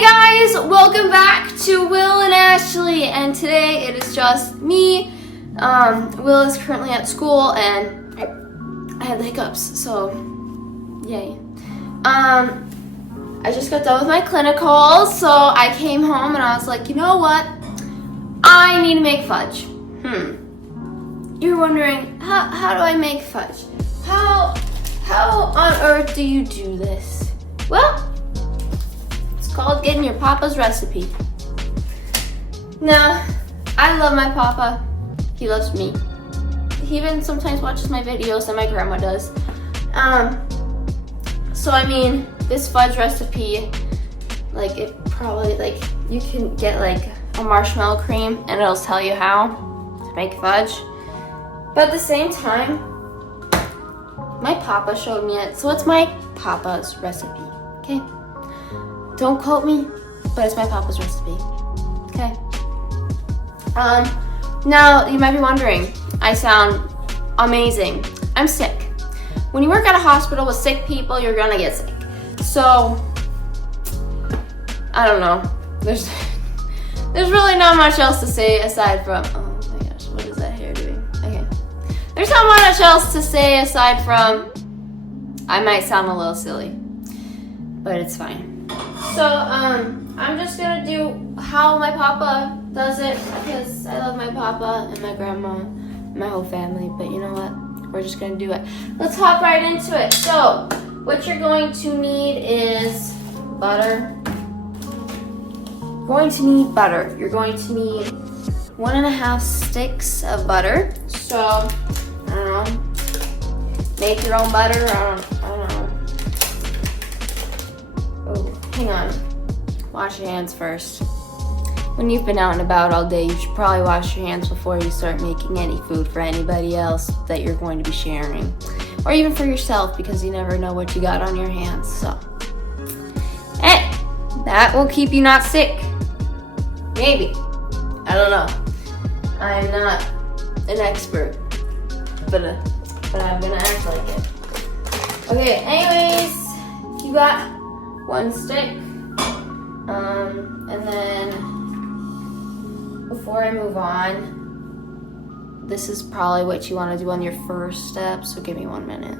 Hey guys, welcome back to Will and Ashley, and today it is just me. Will is currently at school and I had the hiccups, so yay. I just got done with my clinicals, so I came home and I was like, you know what? I need to make fudge. You're wondering, how do I make fudge? How on earth do you do this? Well, it's called getting your papa's recipe. Now, I love my papa. He loves me. He even sometimes watches my videos, and my grandma does. So I mean, this fudge recipe, like it probably, like you can get like a marshmallow cream and it'll tell you how to make fudge. But at the same time, my papa showed me it, so it's my papa's recipe, okay? Don't quote me, but it's my papa's recipe, okay? Now, you might be wondering, I sound amazing. I'm sick. When you work at a hospital with sick people, you're gonna get sick. So, I don't know. There's really not much else to say aside from, oh my gosh, what is that hair doing? Okay. There's not much else to say aside from, I might sound a little silly, but it's fine. So, I'm just gonna do how my papa does it because I love my papa and my grandma and my whole family, but you know what? We're just gonna do it. Let's hop right into it. So, what you're going to need is butter. You're going to need butter. You're going to need 1.5 sticks of butter. So, I don't know. Make your own butter. I don't know. Oh, hang on. Wash your hands first. When you've been out and about all day, you should probably wash your hands before you start making any food for anybody else that you're going to be sharing. Or even for yourself, because you never know what you got on your hands, so. Hey, that will keep you not sick. Maybe. I don't know. I'm not an expert, but I'm gonna act like it. Okay, anyways, you got 1 stick. And then before I move on, this is probably what you want to do on your first step, so give me 1 minute.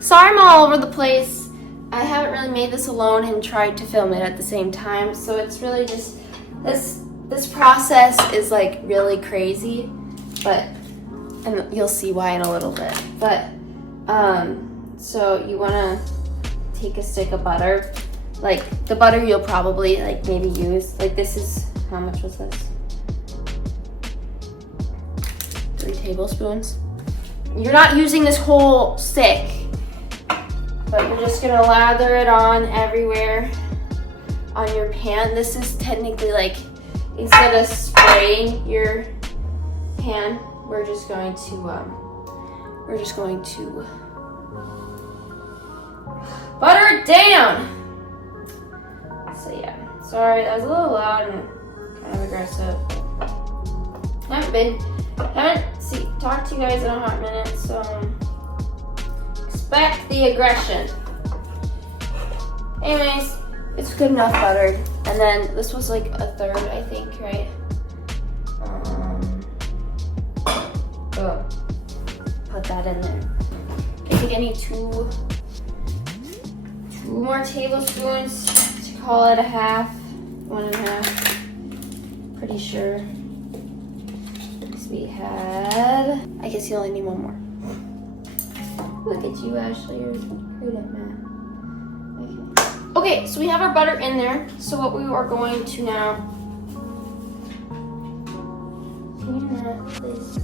Sorry I'm all over the place. I haven't really made this alone and tried to film it at the same time, so it's really just, this process is like really crazy, and you'll see why in a little bit. But, so you want to take a stick of butter. Like, the butter you'll probably, like, maybe use. Like, this is, how much was this? 3 tablespoons. You're not using this whole stick, but you're just gonna lather it on everywhere on your pan. This is technically, like, instead of spraying your pan, we're just going to butter it down. So yeah, sorry, that was a little loud and kind of aggressive. Haven't talked to you guys in a hot minute, so expect the aggression. Anyways, it's good enough buttered. And then this was like 1/3, I think, right? Put that in there. I think I need 2 more tablespoons. Call it 1.5. Pretty sure. Because we had, I guess you only need 1 more. Look at you, Ashley, you're good at math. Okay, so we have our butter in there. So what we are going to now, can you not, please?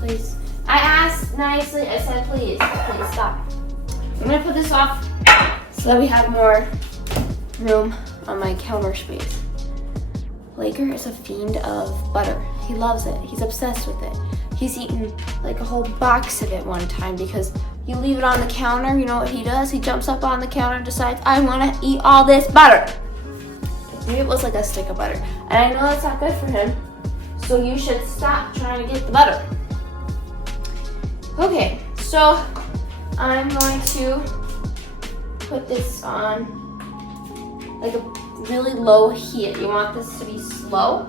Please. I asked nicely, I said please stop. I'm gonna put this off so that we have more room on my counter space. Laker is a fiend of butter. He loves it. He's obsessed with it. He's eaten like a whole box of it one time because you leave it on the counter. You know what he does? He jumps up on the counter and decides, I want to eat all this butter. Maybe it was like a stick of butter. And I know that's not good for him, so you should stop trying to get the butter. Okay, so I'm going to put this on like a really low heat. You want this to be slow.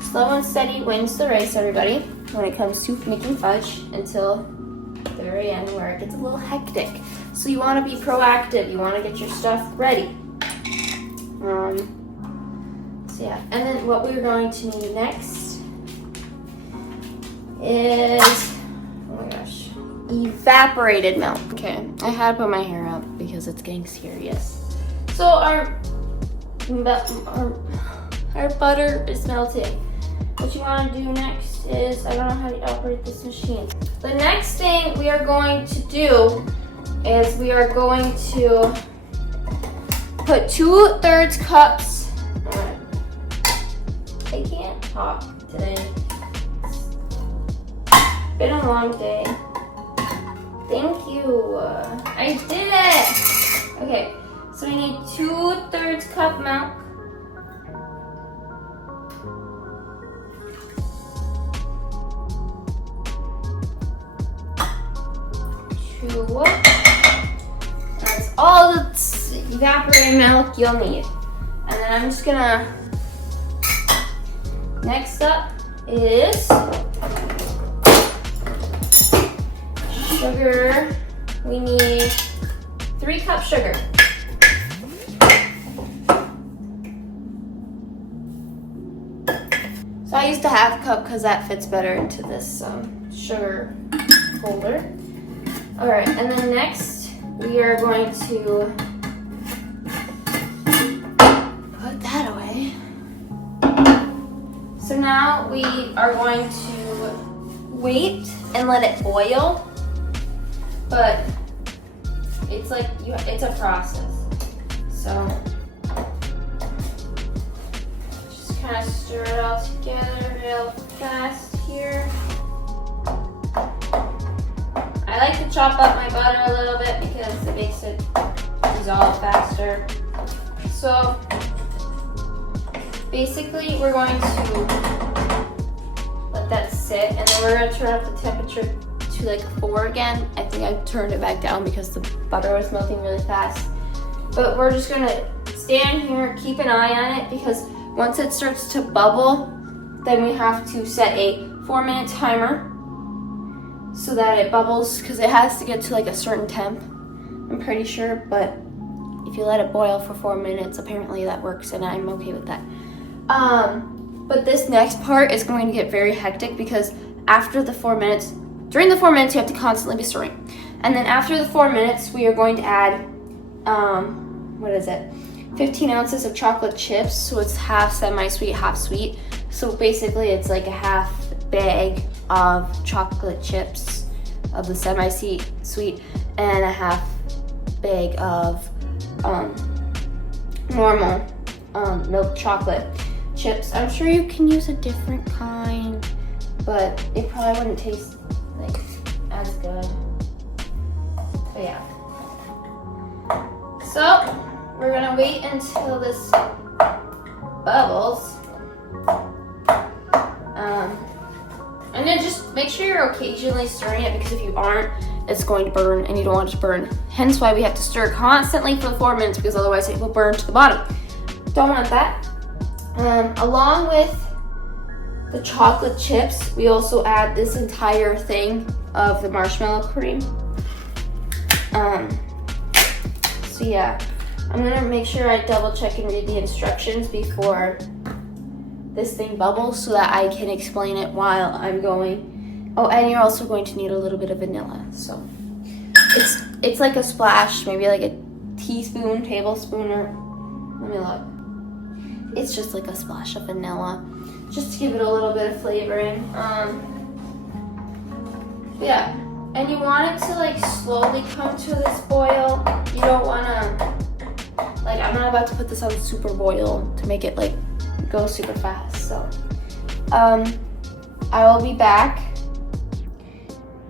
Slow and steady wins the race, everybody, when it comes to making fudge until the very end where it gets a little hectic. So you want to be proactive. You want to get your stuff ready. So yeah, and then what we're going to need next is, oh my gosh, evaporated milk. Okay, I had to put my hair up because it's getting serious. So our butter is melting. What you want to do next is, I don't know how to operate this machine. The next thing we are going to do is we are going to put 2/3 cups. I can't talk today. It's been a long day. Thank you. I did it. Okay, so we need 2/3 cup milk. That's all the evaporated milk you'll need. And then I'm just gonna, next up is sugar. We need 3 cups sugar. So I used to have a cup because that fits better into this sugar holder. All right, and then next we are going to put that away. So now we are going to wait and let it boil, but it's like, it's a process. So just kind of stir it all together real fast here. I like to chop up my butter a little bit because it makes it dissolve faster. So basically we're going to let that sit, and then we're going to turn up the temperature to like 4 again. I think I turned it back down because the butter was melting really fast. But we're just going to stand here, keep an eye on it, because once it starts to bubble, then we have to set a 4-minute timer so that it bubbles, because it has to get to like a certain temp, I'm pretty sure. But if you let it boil for 4 minutes, apparently that works, and I'm okay with that. But this next part is going to get very hectic, because after the 4 minutes, during the 4 minutes, you have to constantly be stirring. And then after the 4 minutes, we are going to add, 15 ounces of chocolate chips. So it's half semi-sweet, half sweet. So basically it's like a half bag of chocolate chips of the semi-sweet and a half bag of normal milk chocolate chips. I'm sure you can use a different kind, but it probably wouldn't taste like as good. But yeah. So we're gonna wait until this bubbles. And then just make sure you're occasionally stirring it, because if you aren't, it's going to burn, and you don't want it to burn. Hence why we have to stir constantly for 4 minutes, because otherwise it will burn to the bottom. Don't want that. Along with the chocolate chips, we also add this entire thing of the marshmallow cream. So yeah, I'm gonna make sure I double check and read the instructions before this thing bubbles, so that I can explain it while I'm going. Oh, and you're also going to need a little bit of vanilla. So it's like a splash, maybe like a teaspoon, tablespoon, or let me look. It's just like a splash of vanilla, just to give it a little bit of flavoring. Yeah, and you want it to like slowly come to this boil. You don't want to, like, I'm not about to put this on super boil to make it like go super fast. So I will be back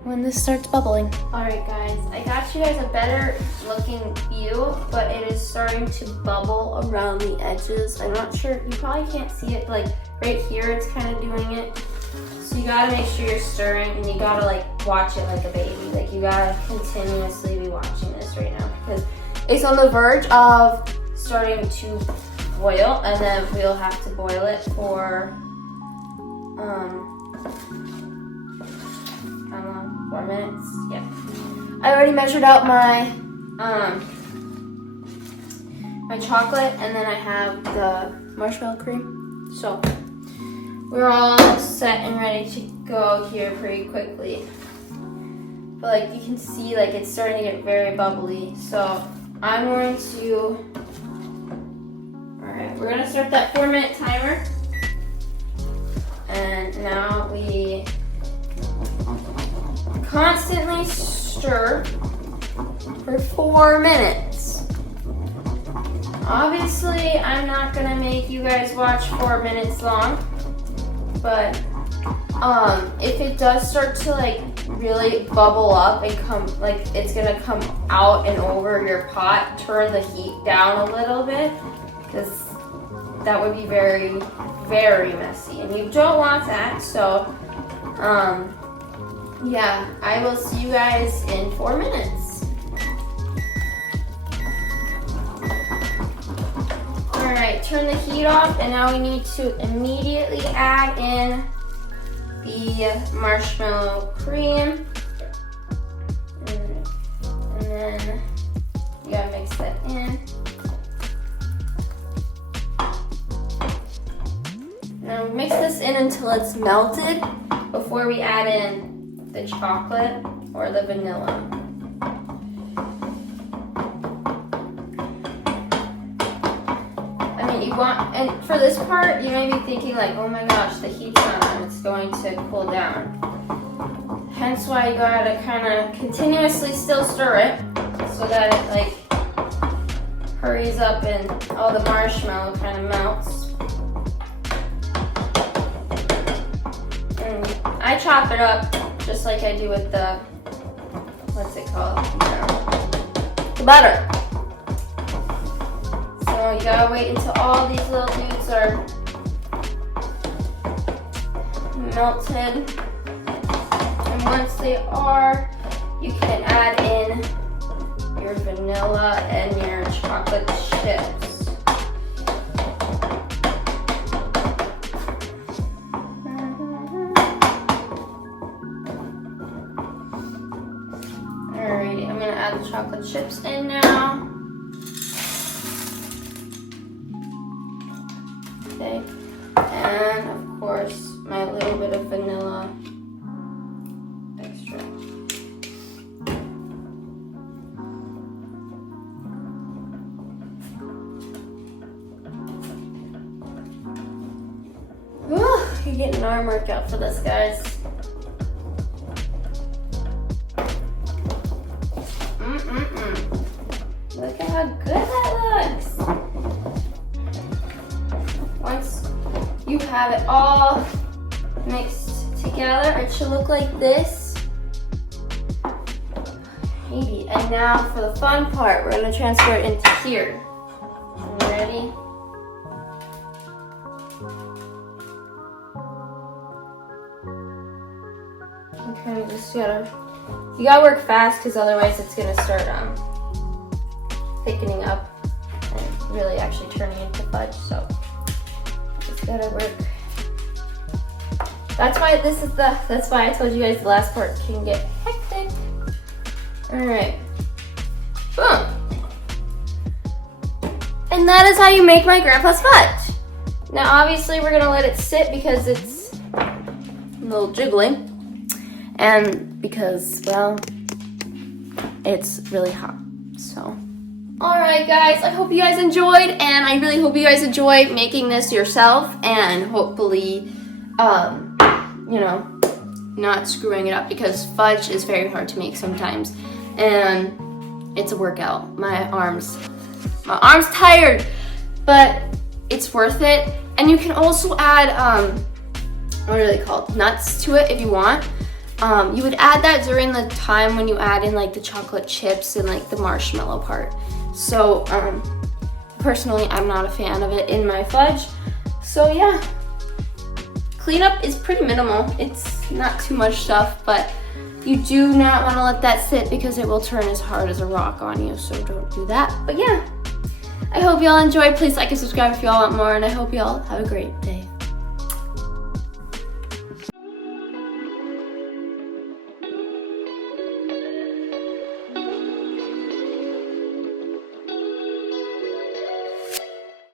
when this starts bubbling. All right guys, I got you guys a better looking view, but it is starting to bubble around the edges. I'm not sure, you probably can't see it, but like right here it's kind of doing it. So you gotta make sure you're stirring, and you gotta like watch it like a baby. Like you gotta continuously be watching this right now, because it's on the verge of starting to boil, and then we'll have to boil it for how long? 4 minutes? Yeah. I already measured out my my chocolate, and then I have the marshmallow cream. So we're all set and ready to go here pretty quickly. But like you can see, like it's starting to get very bubbly. So I'm going to, alright, we're gonna start that 4-minute timer. And now we constantly stir for 4 minutes. Obviously, I'm not gonna make you guys watch 4 minutes long, but if it does start to like really bubble up and come, like it's gonna come out and over your pot, turn the heat down a little bit, because that would be very, very messy, and you don't want that. So yeah, I will see you guys in 4 minutes. Alright, turn the heat off, and now we need to immediately add in the marshmallow cream. And then you gotta mix that in. Now mix this in until it's melted before we add in the chocolate or the vanilla. You want, and for this part, you may be thinking like, oh my gosh, the heat's on, it's going to cool down. Hence why you gotta kind of continuously still stir it so that it like hurries up and all the marshmallow kind of melts. And I chop it up just like I do with the, what's it called? The butter. So you gotta wait until all these little dudes are melted. And once they are, you can add in your vanilla and your chocolate chips. Alrighty, I'm gonna add the chocolate chips in now. Okay, and of course my little bit of vanilla extract. Whew, you're getting an arm workout for this, guys. Look at how good that looks. Once you have it all mixed together, it should look like this. Maybe. And now for the fun part, we're going to transfer it into here. You ready? Okay, just you gotta work fast, because otherwise it's gonna start thickening up and really actually turning into fudge. So just gotta work. That's why that's why I told you guys the last part can get hectic. All right, boom. And that is how you make my grandpa's fudge. Now obviously we're gonna let it sit because it's a little jiggly. And because, well, it's really hot, so. All right, guys, I hope you guys enjoyed, and I really hope you guys enjoy making this yourself, and hopefully, you know, not screwing it up, because fudge is very hard to make sometimes, and it's a workout. My arm's tired, but it's worth it. And you can also add, what are they called? Nuts to it if you want. You would add that during the time when you add in like the chocolate chips and like the marshmallow part. So personally, I'm not a fan of it in my fudge. So yeah, cleanup is pretty minimal. It's not too much stuff, but you do not want to let that sit because it will turn as hard as a rock on you. So don't do that. But yeah, I hope y'all enjoyed. Please like and subscribe if y'all want more, and I hope y'all have a great day.